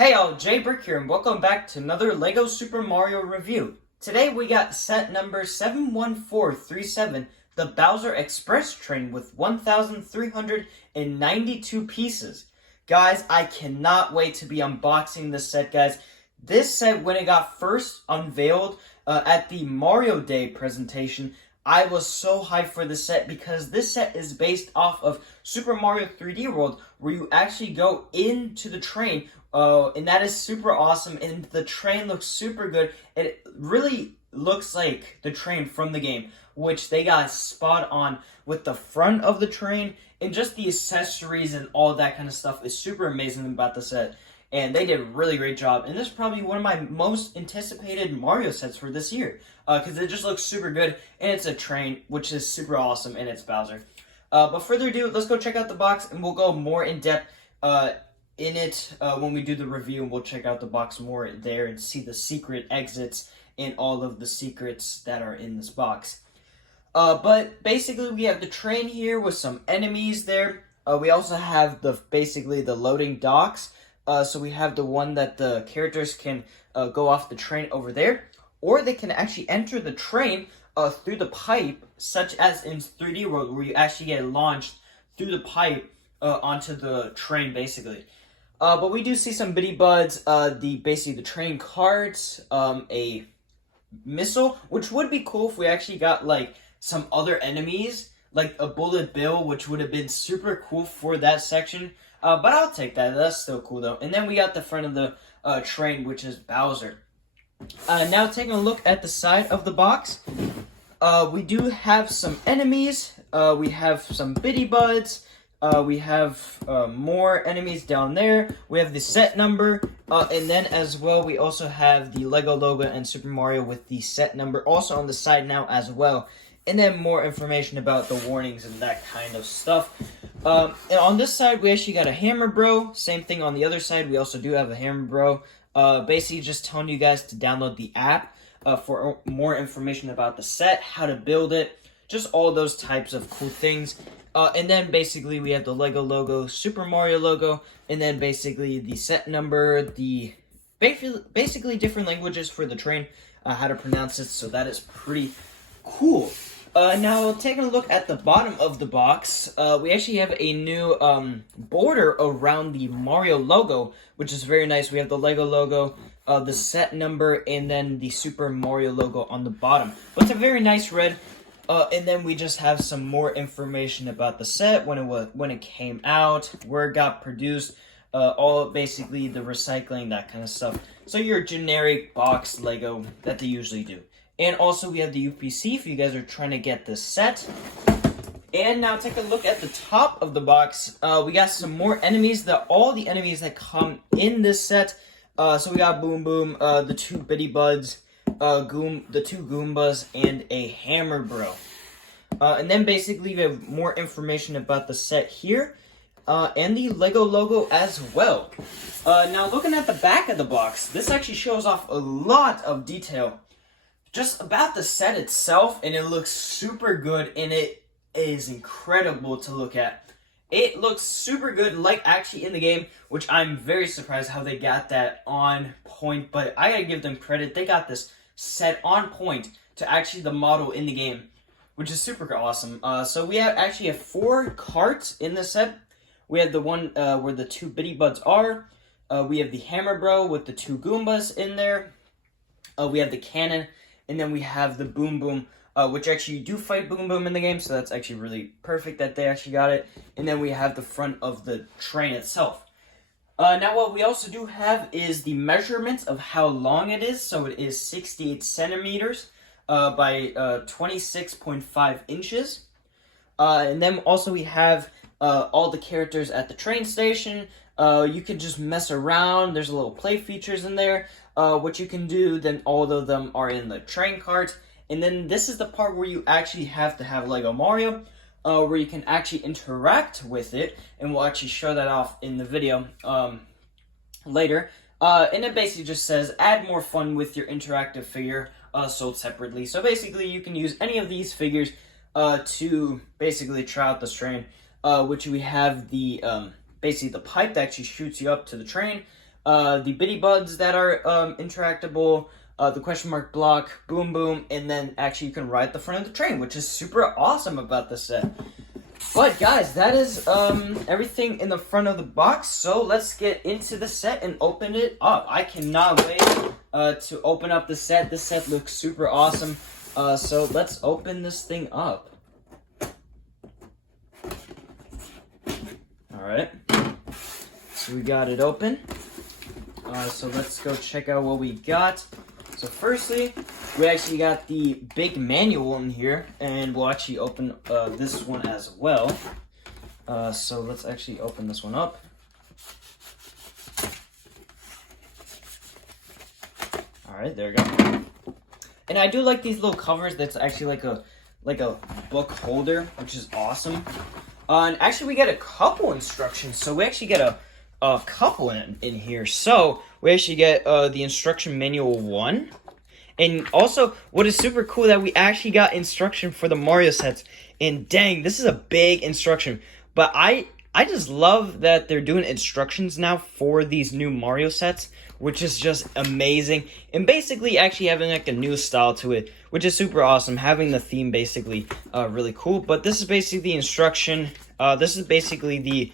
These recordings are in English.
Hey all, Jay Brick here, and welcome back to another LEGO Super Mario review. Today we got set number 71437, the Bowser Express train with 1,392 pieces. Guys, I cannot wait to be unboxing this set, guys. This set, when it got first unveiled at the Mario Day presentation, I was so hyped for this set because this set is based off of Super Mario 3D World, where you actually go into the train, and that is super awesome, and the train looks super good. It really looks like the train from the game, which they got spot on with the front of the train, and just the accessories and all that kind of stuff is super amazing about the set. And they did a really great job. And this is probably one of my most anticipated Mario sets for this year. Because it just looks super good. And it's a train, which is super awesome. And it's Bowser. But further ado, let's go check out the box. And we'll go more in depth in it when we do the review. And we'll check out the box more there and see the secret exits and all of the secrets that are in this box. But basically, we have the train here with some enemies there. We also have basically the loading docks. So we have the one that the characters can go off the train over there, or they can actually enter the train through the pipe, such as in 3D World, where you actually get launched through the pipe onto the train, basically. But we do see some Biddybuds, basically the train carts, a missile, which would be cool if we actually got like some other enemies, like a Bullet Bill, which would have been super cool for that section. But I'll take that. That's still cool, though. And then we got the front of the train, which is Bowser. Now, taking a look at the side of the box, we do have some enemies. We have some Biddybuds. We have more enemies down there. We have the set number. And then, as well, we also have the LEGO logo and Super Mario with the set number also on the side now as well. And then more information about the warnings and that kind of stuff. And on this side, we actually got a Hammer Bro. Same thing on the other side. We also do have a Hammer Bro. Basically, just telling you guys to download the app for more information about the set, how to build it, just all those types of cool things. And then basically, we have the LEGO logo, Super Mario logo, and then basically the set number, the basically different languages for the train, how to pronounce it. So that is pretty cool. Now, taking a look at the bottom of the box, we actually have a new border around the Mario logo, which is very nice. We have the LEGO logo, the set number, and then the Super Mario logo on the bottom. But it's a very nice red. And then we just have some more information about the set, when it came out, where it got produced, all basically the recycling, that kind of stuff. So your generic box LEGO that they usually do. And also we have the UPC if you guys are trying to get this set. And now take a look at the top of the box. We got some more enemies, all the enemies that come in this set. So we got Boom Boom, the two Biddybuds, the two Goombas, and a Hammer Bro. And then basically we have more information about the set here. And the LEGO logo as well. Now looking at the back of the box, this actually shows off a lot of detail just about the set itself, and it looks super good, and it is incredible to look at. It looks super good, like actually in the game, which I'm very surprised how they got that on point, but I gotta give them credit. They got this set on point to actually the model in the game, which is super awesome. So we actually have 4 carts in the set. We have the one where the 2 Biddybuds are. We have the Hammer Bro with the 2 Goombas in there. We have the cannon. And then we have the Boom Boom, which actually you do fight Boom Boom in the game, so that's actually really perfect that they actually got it. And then we have the front of the train itself. Now what we also do have is the measurement of how long it is. So it is 68 centimeters by 26.5 inches. And then also we have all the characters at the train station. You can just mess around. There's a little play features in there. What you can do, then all of them are in the train cart. And then this is the part where you actually have to have LEGO Mario, where you can actually interact with it. And we'll actually show that off in the video later. And it basically just says, add more fun with your interactive figure sold separately. So basically you can use any of these figures to basically try out this train, which we have the basically the pipe that actually shoots you up to the train. the Biddybuds that are interactable, the question mark block, Boom Boom, and then actually you can ride the front of the train, which is super awesome about this set. But guys, that is everything in the front of the box, so let's get into the set and open it up. I cannot wait to open up the set. This set looks super awesome, so let's open this thing up. Alright, so we got it open. So let's go check out what we got. So firstly, we actually got the big manual in here, and we'll actually open this one as well. So let's actually open this one up. Alright, there we go. And I do like these little covers that's actually like a book holder, which is awesome. And actually we get a couple instructions, so we actually get a couple in here. So we actually get the instruction manual 1. And also, what is super cool that we actually got instruction for the Mario sets. And dang, this is a big instruction. But I just love that they're doing instructions now for these new Mario sets, which is just amazing. And basically actually having like a new style to it, which is super awesome. Having the theme basically really cool. But this is basically the instruction. This is basically the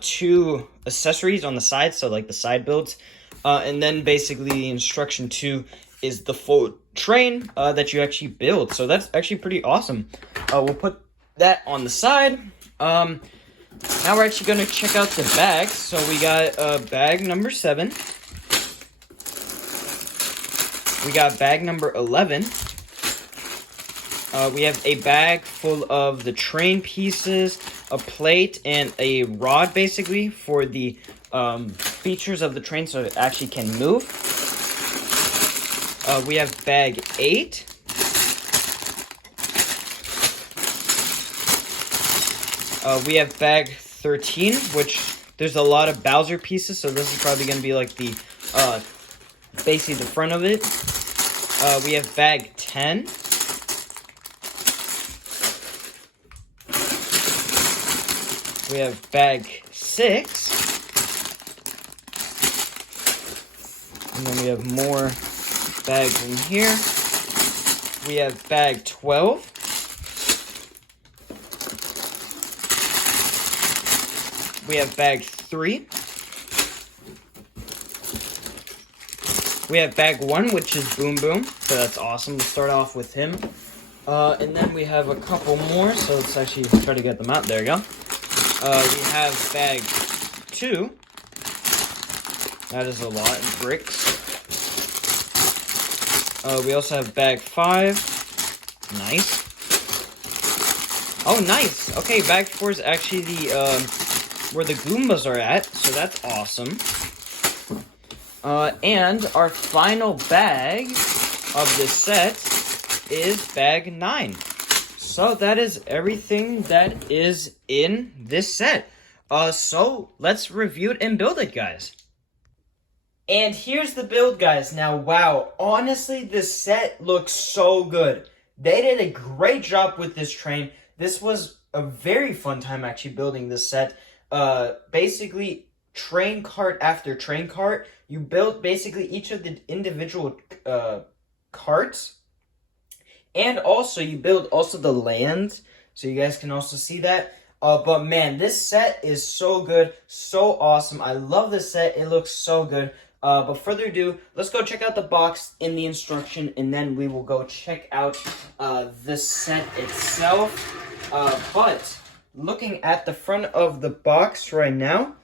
2 accessories on the side, so like the side builds. And then basically the instruction 2 is the full train that you actually build. So that's actually pretty awesome. We'll put that on the side. Now we're actually going to check out the bags. So we got bag number 7. We got bag number 11. We have a bag full of the train pieces, a plate, and a rod basically for the features of the train so it actually can move. We have bag 8. We have bag 13, which there's a lot of Bowser pieces, so this is probably going to be like the, basically the front of it. We have bag 10. We have bag 6. And then we have more bags in here. We have bag 12. We have bag 3. We have bag 1, which is Boom Boom. So that's awesome. Let's start off with him. And then we have a couple more. So let's actually try to get them out. There you go. We have bag 2. That is a lot of bricks. We also have bag 5. Nice. Oh, nice. Okay, bag 4 is actually the where the Goombas are at, so that's awesome. And our final bag of this set is bag 9. So that is everything that is in this set. So let's review it and build it, guys. And here's the build, guys. Now, wow, honestly, this set looks so good. They did a great job with this train. This was a very fun time actually building this set. Basically, train cart after train cart. You built basically each of the individual carts. And also, you build also the land. So you guys can also see that. But man, this set is so good. So awesome. I love this set. It looks so good. But further ado, let's go check out the box in the instruction, and then we will go check out the set itself. But looking at the front of the box right now,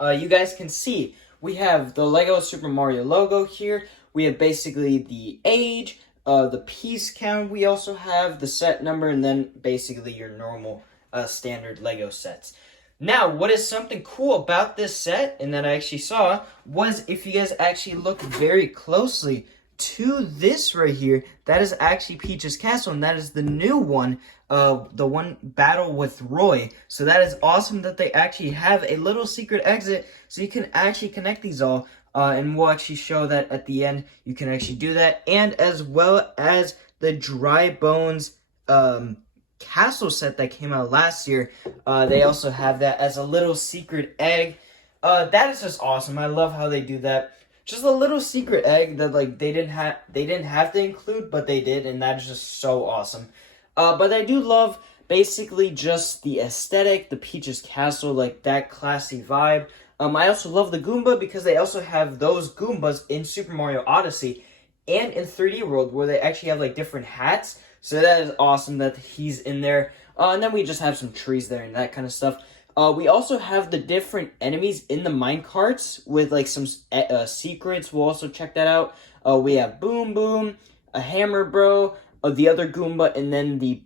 you guys can see we have the Lego Super Mario logo here. We have basically the age, the piece count. We also have the set number, and then basically your normal standard Lego sets. Now, what is something cool about this set, and that I actually saw, was if you guys actually look very closely to this right here, that is actually Peach's Castle, and that is the new one, the one Battle with Roy. So that is awesome that they actually have a little secret exit, so you can actually connect these all, and we'll actually show that at the end. You can actually do that, and as well as the Dry Bones, castle set that came out last year. They also have that as a little secret egg. That is just awesome. I love how they do that. Just a little secret egg that like they didn't have to include, but they did, and that is just so awesome. But I do love basically just the aesthetic, the Peach's Castle, like that classy vibe. I also love the Goomba because they also have those Goombas in Super Mario Odyssey and in 3D World where they actually have like different hats. So that is awesome that he's in there. And then we just have some trees there and that kind of stuff. We also have the different enemies in the minecarts with like some secrets. We'll also check that out. We have Boom Boom, a Hammer Bro, the other Goomba, and then the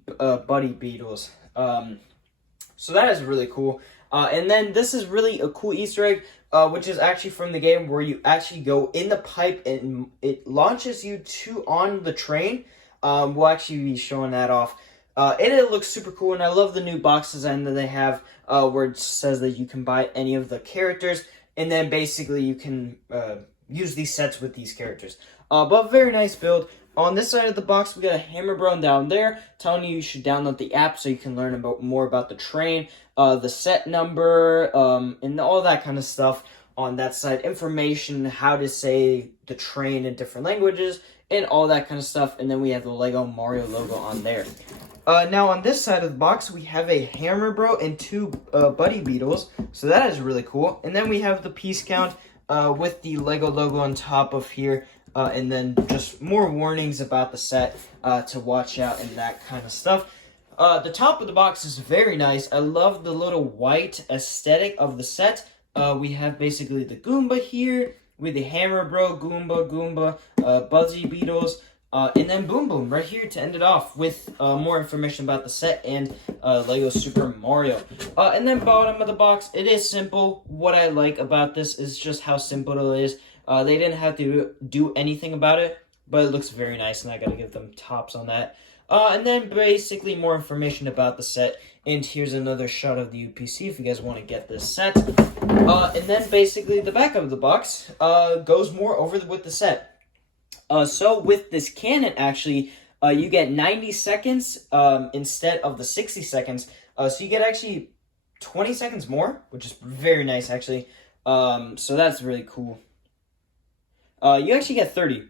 Buddy Beetles. So that is really cool. And then this is really a cool Easter egg, which is actually from the game where you actually go in the pipe and it launches you on the train. We'll actually be showing that off. And it looks super cool, and I love the new box design that they have, where it says that you can buy any of the characters, and then basically you can use these sets with these characters. But very nice build. On this side of the box, we got a Hammer Bro down there, telling you should download the app so you can learn more about the train, the set number, and all that kind of stuff on that side. Information, how to say the train in different languages, and all that kind of stuff. And then we have the Lego Mario logo on there. Now on this side of the box, we have a Hammer Bro and two Buddy Beetles, so that is really cool. And then we have the piece count with the Lego logo on top of here, and then just more warnings about the set to watch out and that kind of stuff. The top of the box is very nice. I love the little white aesthetic of the set. We have basically the Goomba here with the Hammer Bro, Goomba, Buzzy Beetles, and then Boom Boom right here to end it off with more information about the set and Lego Super Mario. And then bottom of the box, it is simple. What I like about this is just how simple it is. They didn't have to do anything about it, but it looks very nice, and I gotta give them tops on that. And then basically more information about the set. And here's another shot of the UPC if you guys want to get this set. And then basically the back of the box goes more over with the set. So with this cannon, actually, you get 90 seconds instead of the 60 seconds. So you get actually 20 seconds more, which is very nice, actually. So that's really cool. You actually get 30,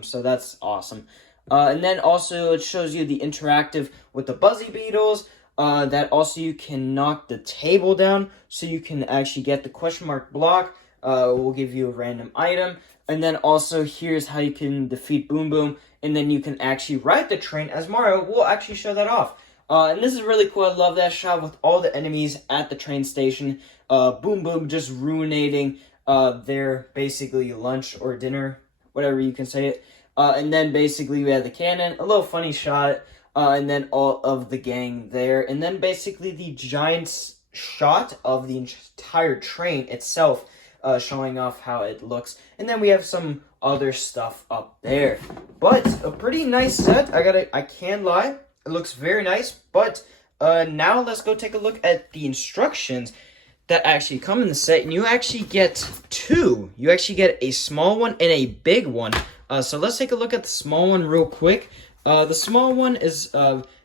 so that's awesome. And then also it shows you the interactive with the Buzzy Beetles. That also you can knock the table down, so you can actually get the question mark block. We'll give you a random item. And then also here's how you can defeat Boom Boom, and then you can actually ride the train as Mario. We'll actually show that off. And this is really cool. I love that shot with all the enemies at the train station. Boom Boom just ruinating their basically lunch or dinner, whatever you can say it. And then basically we have the cannon, a little funny shot, and then all of the gang there. And then basically the giant shot of the entire train itself, showing off how it looks. And then we have some other stuff up there. But a pretty nice set. I can't lie. It looks very nice. But now let's go take a look at the instructions that actually come in the set. And you actually get two. You actually get a small one and a big one. So let's take a look at the small one real quick. The small one is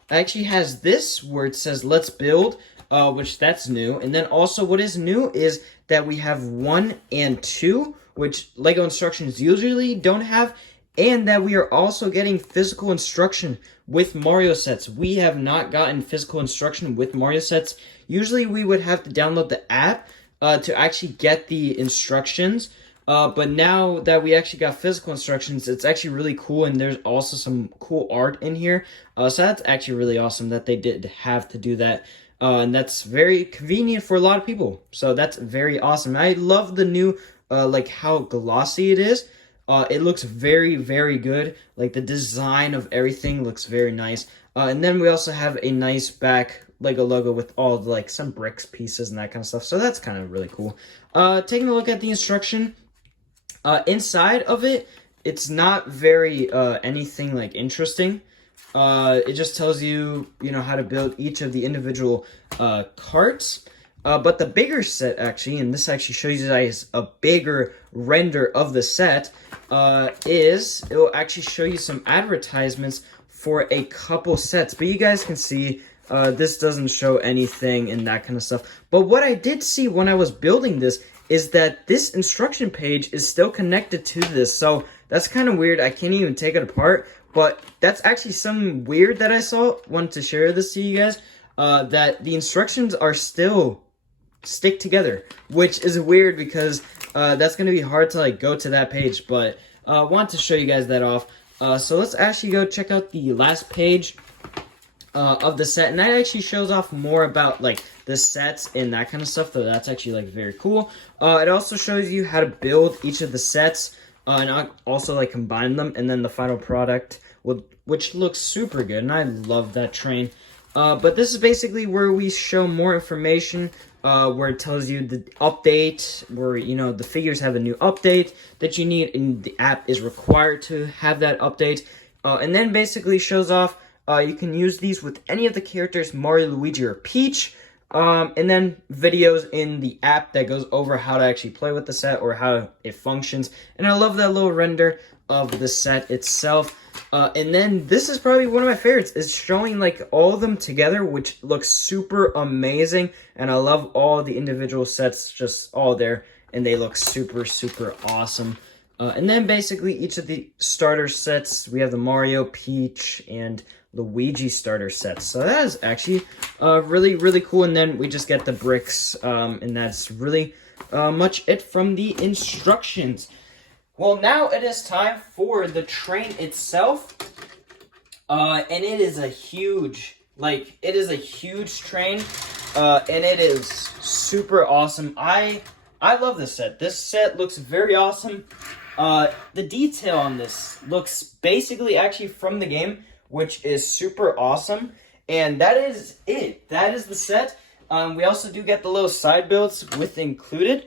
actually has this where it says "Let's build," which that's new. And then also what is new is that we have 1 and 2, which Lego instructions usually don't have, and that we are also getting physical instruction with Mario sets. We have not gotten physical instruction with Mario sets. Usually we would have to download the app to actually get the instructions. But now that we actually got physical instructions, it's actually really cool, and there's also some cool art in here. So that's actually really awesome that they did have to do that. And that's very convenient for a lot of people. So that's very awesome. I love the new, like how glossy it is. It looks very, very good. Like the design of everything looks very nice. And then we also have a nice back Lego logo with all the, like some bricks pieces and that kind of stuff. So that's kind of really cool. Taking a look at the instruction. Inside of it, it's not very anything like interesting. It just tells you, how to build each of the individual carts. But the bigger set actually, and this actually shows you guys a bigger render of the set, it will actually show you some advertisements for a couple sets. But you guys can see this doesn't show anything and that kind of stuff. But what I did see when I was building this is that this instruction page is still connected to this. So that's kind of weird. I can't even take it apart. But that's actually some weird that I saw. Wanted to share this to you guys. That the instructions are still stick together, which is weird because that's going to be hard to like go to that page. But want to show you guys that off. So let's actually go check out the last page of the set, and that actually shows off more about like the sets and that kind of stuff. So that's actually like very cool. It also shows you how to build each of the sets and also like combine them, and then the final product, which looks super good, and I love that train. But this is basically where we show more information, where it tells you the update, where, you know, the figures have a new update that you need, and the app is required to have that update. And then basically shows off, you can use these with any of the characters, Mario, Luigi, or Peach. And then videos in the app that goes over how to actually play with the set or how it functions. And I love that little render of the set itself. And then this is probably one of my favorites. It's showing like all of them together, which looks super amazing. And I love all the individual sets just all there, and they look super, super awesome. And then basically each of the starter sets, we have the Mario, Peach, and Luigi starter sets. So that is actually really, really cool. And then we just get the bricks, and that's really much it from the instructions. Well, now it is time for the train itself, and it is a huge, train, and it is super awesome. I love this set. This set looks very awesome. The detail on this looks basically actually from the game, which is super awesome, and that is it. That is the set. We also do get the little side builds with included.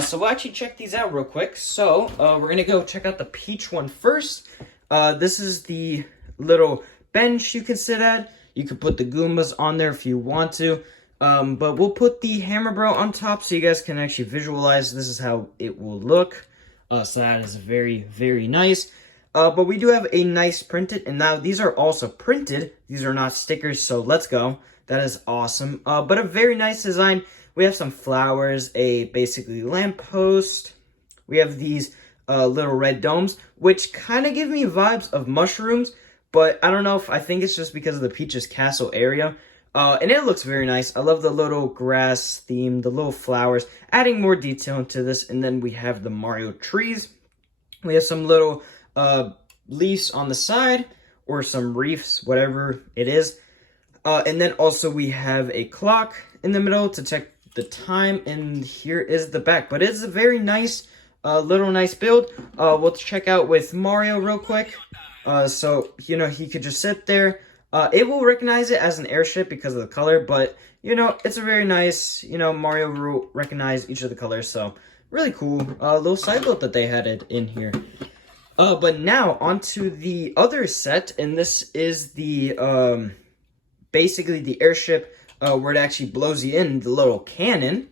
So we'll actually check these out real quick. So, we're gonna go check out the Peach one first. This is the little bench you can sit at. You can put the Goombas on there if you want to. But we'll put the Hammer Bro on top so you guys can actually visualize this is how it will look. So that is very, very nice. But we do have a nice printed, and now these are also printed. These are not stickers, so let's go. That is awesome. But a very nice design. We have some flowers, a basically lamppost. We have these little red domes, which kind of give me vibes of mushrooms, but I don't know if I think it's just because of the Peach's Castle area. And it looks very nice. I love the little grass theme, the little flowers, adding more detail into this. And then we have the Mario trees. We have some little leaves on the side, or some reefs, whatever it is. And then also we have a clock in the middle to check the time, and here is the back. But it's a very nice, nice build. We'll check out with Mario real quick. So, you know, he could just sit there. It will recognize it as an airship because of the color, but, you know, it's a very nice, you know, Mario will recognize each of the colors, so really cool. Little side build that they had it in here. But now, onto the other set, and this is the, basically the airship, where it actually blows you in, the little cannon,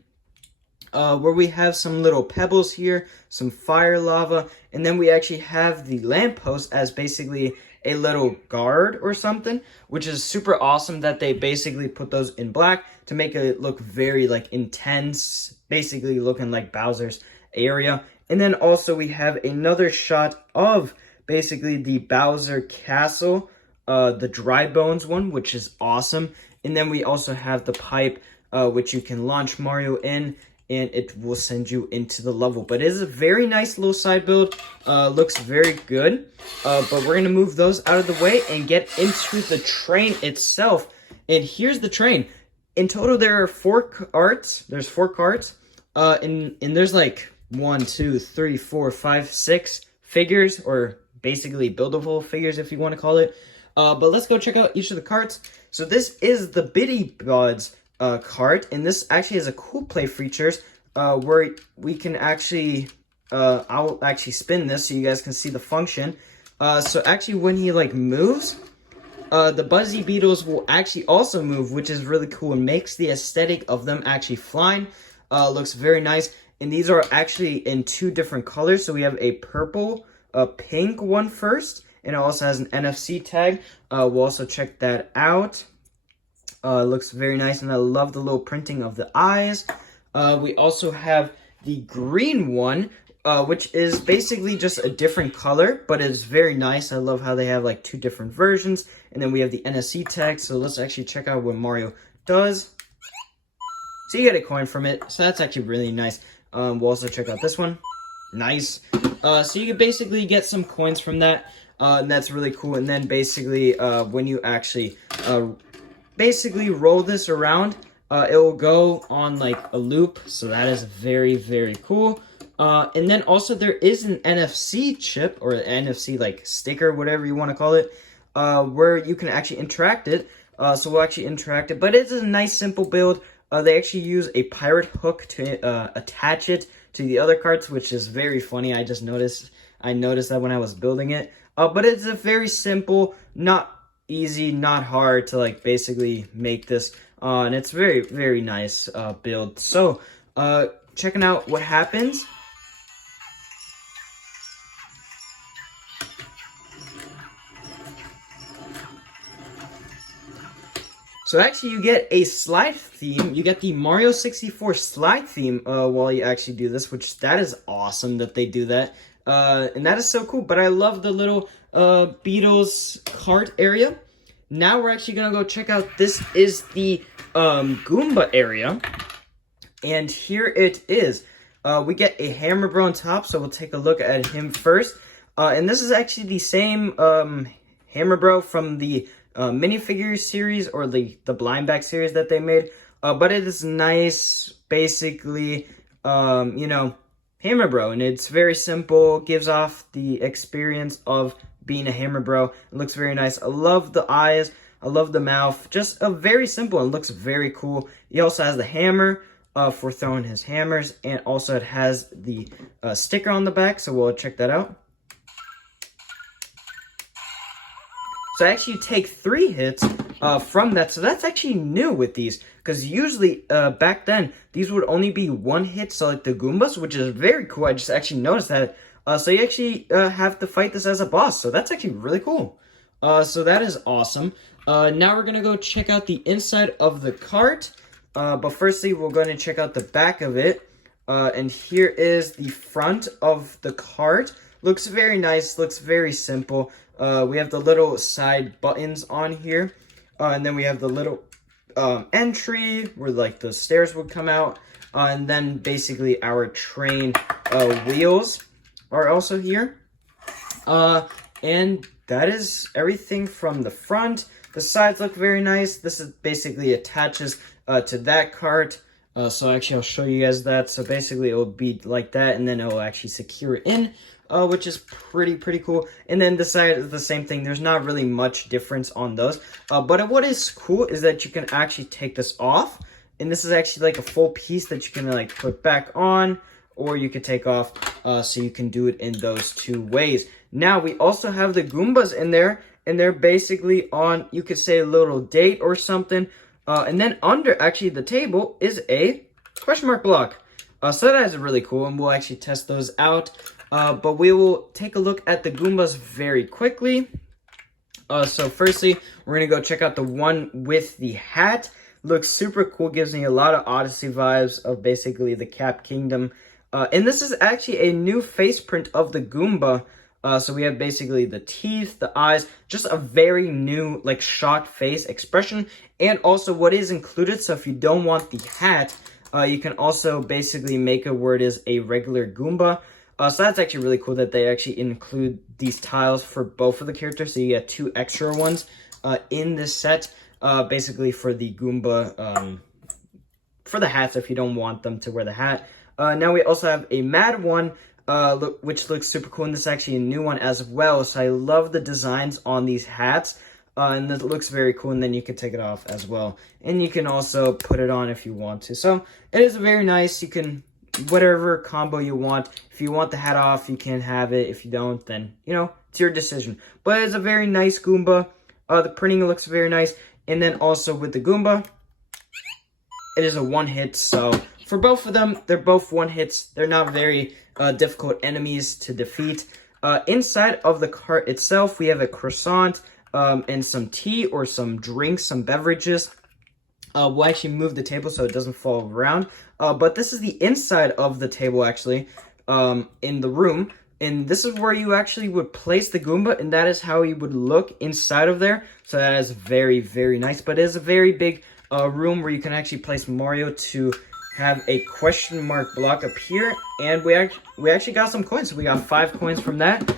where we have some little pebbles here, some fire lava, and then we actually have the lamppost as basically a little guard or something, which is super awesome that they basically put those in black to make it look very like intense, basically looking like Bowser's area. And then also we have another shot of basically the Bowser Castle, the dry bones one, which is awesome. And then we also have the pipe, which you can launch Mario in, and it will send you into the level. But it is a very nice little side build. Looks very good. But we're going to move those out of the way and get into the train itself. And here's the train. In total, there are 4 carts. There's 4 carts. And there's like 1, 2, 3, 4, 5, 6 figures, or basically buildable figures if you want to call it. But let's go check out each of the carts. So this is the Biddybud's cart, and this actually has a cool play features where we can actually, I'll actually spin this so you guys can see the function. So actually when he like moves, the Buzzy Beetles will actually also move, which is really cool and makes the aesthetic of them actually flying. Looks very nice, and these are actually in 2 different colors. So we have a purple, a pink one first, and it also has an NFC tag. We'll also check that out. Looks very nice, and I love the little printing of the eyes. We also have the green one, which is basically just a different color, but it's very nice. I love how they have like two different versions. And then we have the NFC text. So let's actually check out what Mario does. So you get a coin from it. So that's actually really nice. We'll also check out this one. Nice. So you can basically get some coins from that. And that's really cool. And then basically, when you actually basically roll this around, it will go on like a loop. So that is very, very cool. And then also there is an NFC chip, or an NFC like sticker, whatever you want to call it, where you can actually interact it. So we'll actually interact it. But it's a nice, simple build. They actually use a pirate hook to attach it to the other carts, which is very funny. I noticed that when I was building it. But it's a very simple, not easy, not hard to like basically make this. And it's very, very nice build. So checking out what happens. So actually you get a slide theme. You get the Mario 64 slide theme while you actually do this, which that is awesome that they do that. And that is so cool. But I love the little Beatles cart area. Now we're actually going to go check out, this is the Goomba area. And here it is. We get a Hammer Bro on top, so we'll take a look at him first. And this is actually the same Hammer Bro from the minifigure series, or the blind bag series that they made. But it is nice, basically, you know, Hammer Bro. And it's very simple, gives off the experience of being a Hammer Bro. It looks very nice. I love the eyes. I love the mouth. Just a very simple and looks very cool. He also has the hammer for throwing his hammers. And also it has the sticker on the back. So we'll check that out. So actually you take 3 hits from that. So that's actually new with these. Because usually back then, these would only be 1 hit. So like the Goombas, which is very cool. I just actually noticed that. So you actually have to fight this as a boss. So that's actually really cool. So that is awesome. Now we're going to go check out the inside of the cart. But firstly, we're going to check out the back of it. And here is the front of the cart. Looks very nice. Looks very simple. We have the little side buttons on here. And then we have the little entry where like the stairs would come out. And then basically our train wheels are also here. And that is everything from the front. The sides look very nice. This is basically attaches to that cart. So actually I'll show you guys that. So basically it will be like that, and then it will actually secure it in. Which is pretty cool. And then the side is the same thing. There's not really much difference on those. But what is cool is that you can actually take this off. And this is actually like a full piece that you can like put back on, or you could take off. So you can do it in those 2 ways. Now we also have the Goombas in there. And they're basically on, you could say, a little date or something. And then under actually the table is a question mark block. So that is really cool. And we'll actually test those out. But we will take a look at the Goombas very quickly. So firstly, we're going to go check out the one with the hat. Looks super cool. Gives me a lot of Odyssey vibes of basically the Cap Kingdom. And this is actually a new face print of the Goomba. So we have basically the teeth, the eyes, just a very new, like, shocked face expression. And also what is included, so if you don't want the hat, you can also basically make it where it is a regular Goomba. So that's actually really cool that they actually include these tiles for both of the characters. So you get 2 extra ones in this set, basically for the Goomba, for the hats if you don't want them to wear the hat. Now we also have a Mad one, which looks super cool, and this is actually a new one as well. So I love the designs on these hats, and it looks very cool, and then you can take it off as well. And you can also put it on if you want to. So it is very nice. You can, whatever combo you want. If you want the hat off, you can have it. If you don't, then, you know, it's your decision. But it's a very nice Goomba. The printing looks very nice. And then also with the Goomba, it is a 1-hit, so for both of them, they're both 1-hits. They're not very difficult enemies to defeat. Inside of the cart itself, we have a croissant and some tea or some drinks, some beverages. We'll actually move the table so it doesn't fall around. But this is the inside of the table, actually, in the room. And this is where you actually would place the Goomba, and that is how he would look inside of there. So that is very, very nice. But it is a very big room where you can actually place Mario to have a question mark block up here. And we actually got some coins. So we got 5 coins from that.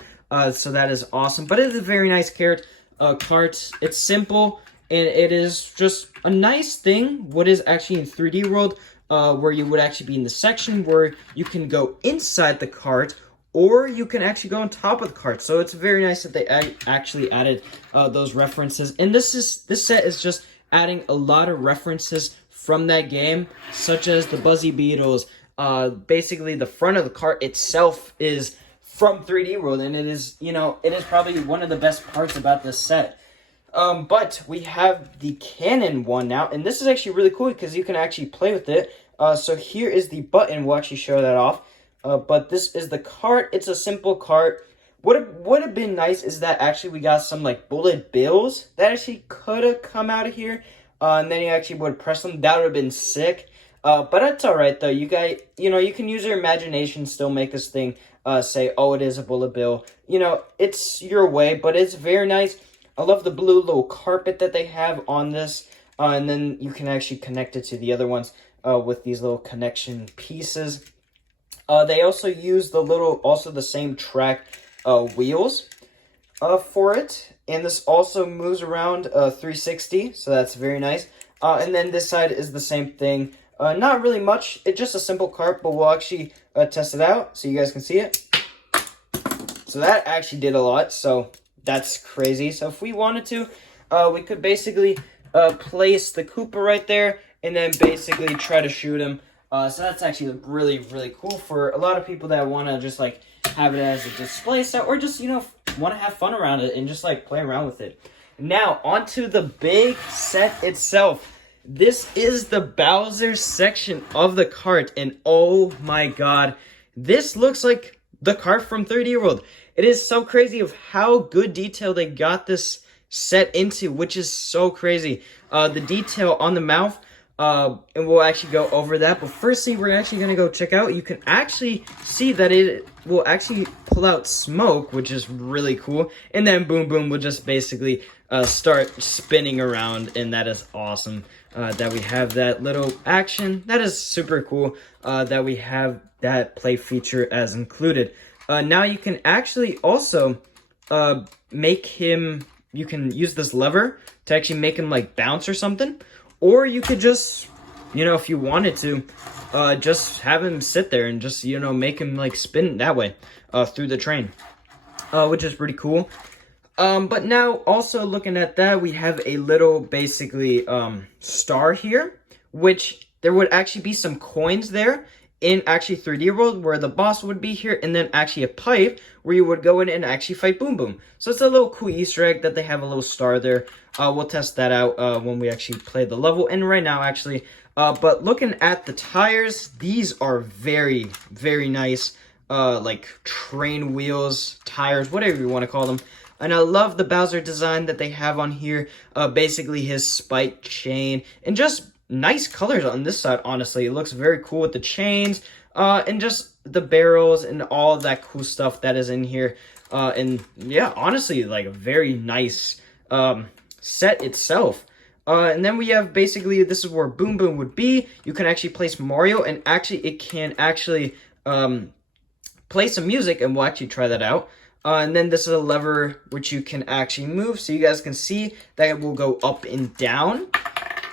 So that is awesome. But it is a very nice cart. It's simple, and it is just a nice thing. What is actually in 3D World, where you would actually be in the section where you can go inside the cart, or you can actually go on top of the cart. So it's very nice that they actually added those references. And this set is just adding a lot of references from that game, such as the Buzzy Beetles. Basically, the front of the cart itself is from 3D World, and it is probably one of the best parts about this set. But we have the cannon one now, and this is actually really cool because you can actually play with it. So here is the button. We'll actually show that off. But this is the cart. It's a simple cart. What would have been nice is that actually we got some like bullet bills that actually could have come out of here. And then you actually would press them. That would have been sick. But that's alright though. You guys, you can use your imagination, still make this thing say, oh, it is a bullet bill. It's your way, but it's very nice. I love the blue little carpet that they have on this. And then you can actually connect it to the other ones with these little connection pieces. They also use the same track wheels for it. And this also moves around 360, so that's very nice. And then this side is the same thing. Not really much. It's just a simple cart, but we'll actually test it out so you guys can see it. So that actually did a lot, so that's crazy. So if we wanted to, we could basically place the Koopa right there and then basically try to shoot him. So that's actually really, really cool for a lot of people that want to just like have it as a display set, or just, want to have fun around it and just like play around with it. Now, onto the big set itself. This is the Bowser section of the cart, and oh my god, this looks like the cart from 3D World. It is so crazy of how good detail they got this set into, which is so crazy. The detail on the mouth, and we'll actually go over that. But firstly, we're actually going to go check out. You can actually see that it will actually pull out smoke, which is really cool. And then Boom Boom will just basically start spinning around, and that is awesome. That we have that little action. That is super cool that we have that play feature as included. Now you can actually also make him, you can use this lever to actually make him like bounce or something. Or you could just, if you wanted to, just have him sit there and just, make him like spin that way through the train, which is pretty cool. But now also looking at that, we have a little basically star here, which there would actually be some coins there in actually 3D World where the boss would be here, and then actually a pipe where you would go in and actually fight Boom Boom. So it's a little cool Easter egg that they have a little star there. We'll test that out when we actually play the level, and right now actually. But looking at the tires, these are very, very nice, like train wheels, tires, whatever you want to call them. And I love the Bowser design that they have on here. Basically his spike chain, and just nice colors on this side, honestly. It looks very cool with the chains, and just the barrels and all of that cool stuff that is in here. And yeah, honestly, like a very nice set itself. And then we have basically, this is where Boom Boom would be. You can actually place Mario, and actually it can actually play some music, and we'll actually try that out. And then this is a lever which you can actually move, so you guys can see that it will go up and down.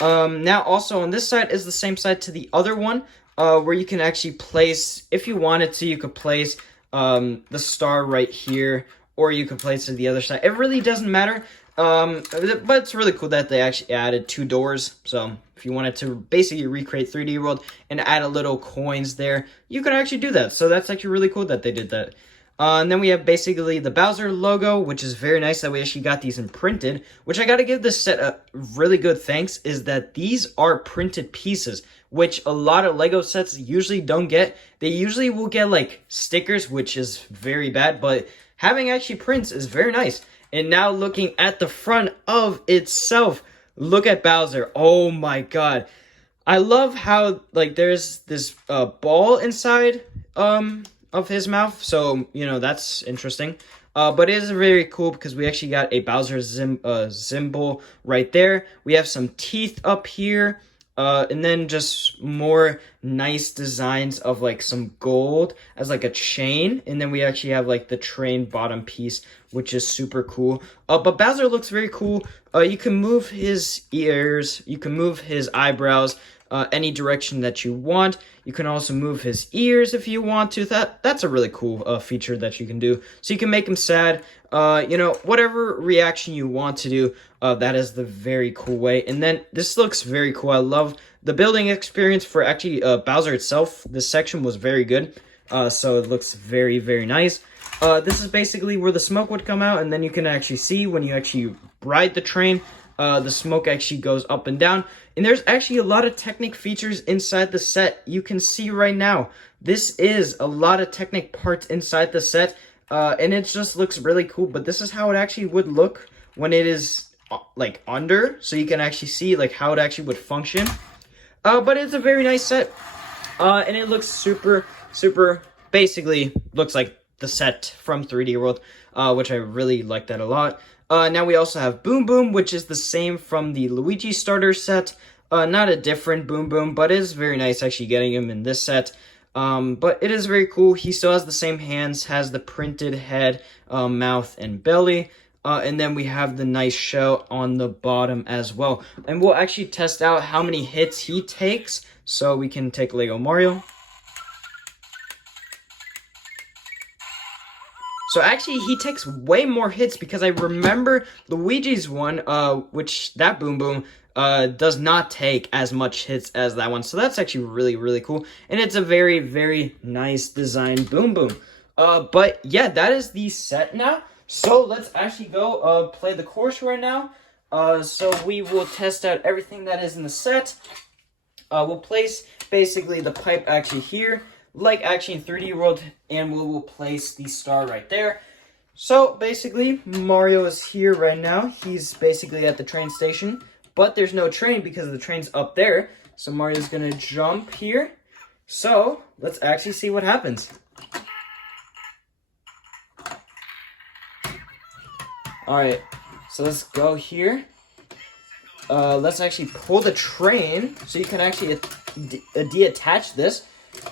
Now also on this side is the same side to the other one, where you can actually place, if you wanted to, you could place the star right here, or you could place it to the other side. It really doesn't matter, but it's really cool that they actually added 2 doors. So if you wanted to basically recreate 3D World and add a little coins there, you could actually do that. So that's actually really cool that they did that. And then we have basically the Bowser logo, which is very nice that we actually got these imprinted, which I got to give this set a really good thanks, is that these are printed pieces, which a lot of Lego sets usually don't get. They usually will get like stickers, which is very bad, but having actually prints is very nice. And now looking at the front of itself, look at Bowser. Oh my god. I love how, like, there's this ball inside of his mouth, so, you know, that's interesting. But it is very cool because we actually got a Bowser symbol right there. We have some teeth up here, and then just more nice designs of, like, some gold as, like, a chain. And then we actually have, like, the train bottom piece, which is super cool. But Bowser looks very cool. You can move his ears, you can move his eyebrows, any direction that you want. You can also move his ears if you want to. That's a really cool feature that you can do. So you can make him sad, you know, whatever reaction you want to do. That is the very cool way. And then this looks very cool. I love the building experience for actually Bowser itself. This section was very good. So it looks very, very nice. This is basically where the smoke would come out, and then you can actually see when you actually ride the train, the smoke actually goes up and down. And there's actually a lot of Technic features inside the set. You can see right now, this is a lot of Technic parts inside the set, and it just looks really cool. But this is how it actually would look when it is, like, under, so you can actually see, like, how it actually would function. But it's a very nice set, and it looks super, basically looks like the set from 3D World, which I really like that a lot. Now we also have Boom Boom, which is the same from the Luigi starter set. Not a different Boom Boom, but it is very nice actually getting him in this set. But it is very cool. He still has the same hands, has the printed head, mouth, and belly. And then we have the nice shell on the bottom as well. And we'll actually test out how many hits he takes. So we can take Lego Mario. So actually, he takes way more hits because I remember Luigi's one, which that Boom Boom does not take as much hits as that one. So that's actually really, really cool. And it's a very, very nice design Boom Boom. But yeah, that is the set now. So let's actually go play the course right now. So we will test out everything that is in the set. We'll place basically the pipe actually here, like actually in 3D World, and we will place the star right there. So basically, Mario is here right now. He's basically at the train station, but there's no train because the train's up there. So Mario's gonna jump here. So let's actually see what happens. Alright, so let's go here. Let's actually pull the train so you can actually detach this.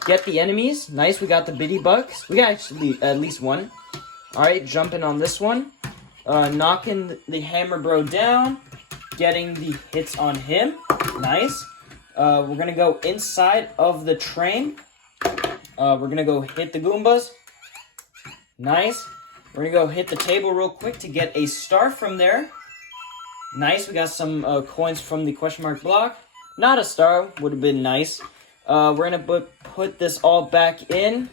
Get the enemies. Nice, we got the Biddybuds. We got actually at least one. Alright, jumping on this one. Knocking the Hammer Bro down. Getting the hits on him. Nice. We're going to go inside of the train. We're going to go hit the Goombas. Nice. We're going to go hit the table real quick to get a star from there. Nice, we got some coins from the question mark block. Not a star, would have been nice. We're going to put this all back in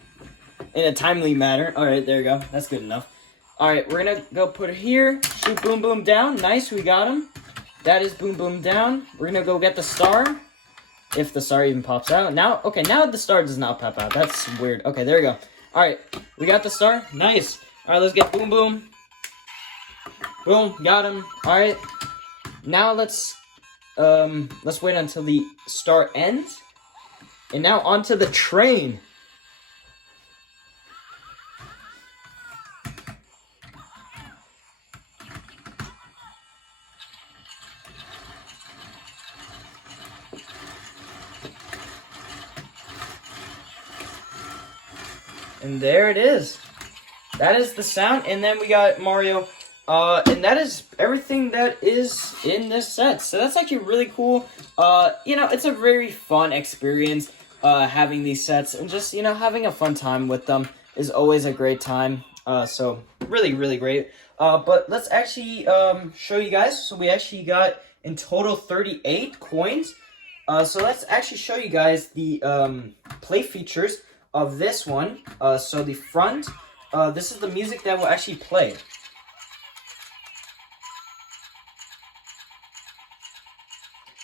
a timely manner. Alright, there you go. That's good enough. Alright, we're going to go put it here. Shoot Boom Boom down. Nice, we got him. That is Boom Boom down. We're going to go get the star. If the star even pops out. Now, okay, now the star does not pop out. That's weird. Okay, there we go. Alright, we got the star. Nice. Alright, let's get Boom Boom. Boom, got him. Alright. Now let's wait until the star ends. And now onto the train. And there it is. That is the sound. And then we got Mario. And that is everything that is in this set. So that's actually really cool. You know, it's a very fun experience having these sets. And just, you know, having a fun time with them is always a great time. So really, really great. But let's actually show you guys. So we actually got in total 38 coins. So let's actually show you guys the play features of this one. So the front, this is the music that will actually play.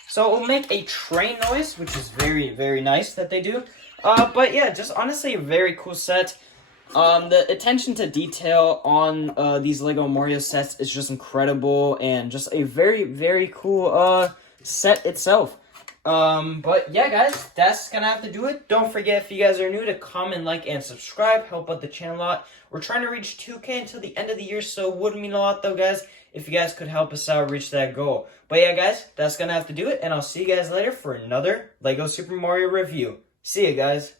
So it will make a train noise, which is very, very nice that they do. But yeah, just honestly a very cool set. The attention to detail on these Lego Mario sets is just incredible, and just a very, very cool set itself. But yeah, guys, that's gonna have to do it. Don't forget, if you guys are new, to comment, like, and subscribe. Help out the channel a lot. We're trying to reach 2K until the end of the year, so it would mean a lot, though, guys, if you guys could help us out reach that goal. But yeah, guys, that's gonna have to do it, and I'll see you guys later for another Lego Super Mario review. See you guys.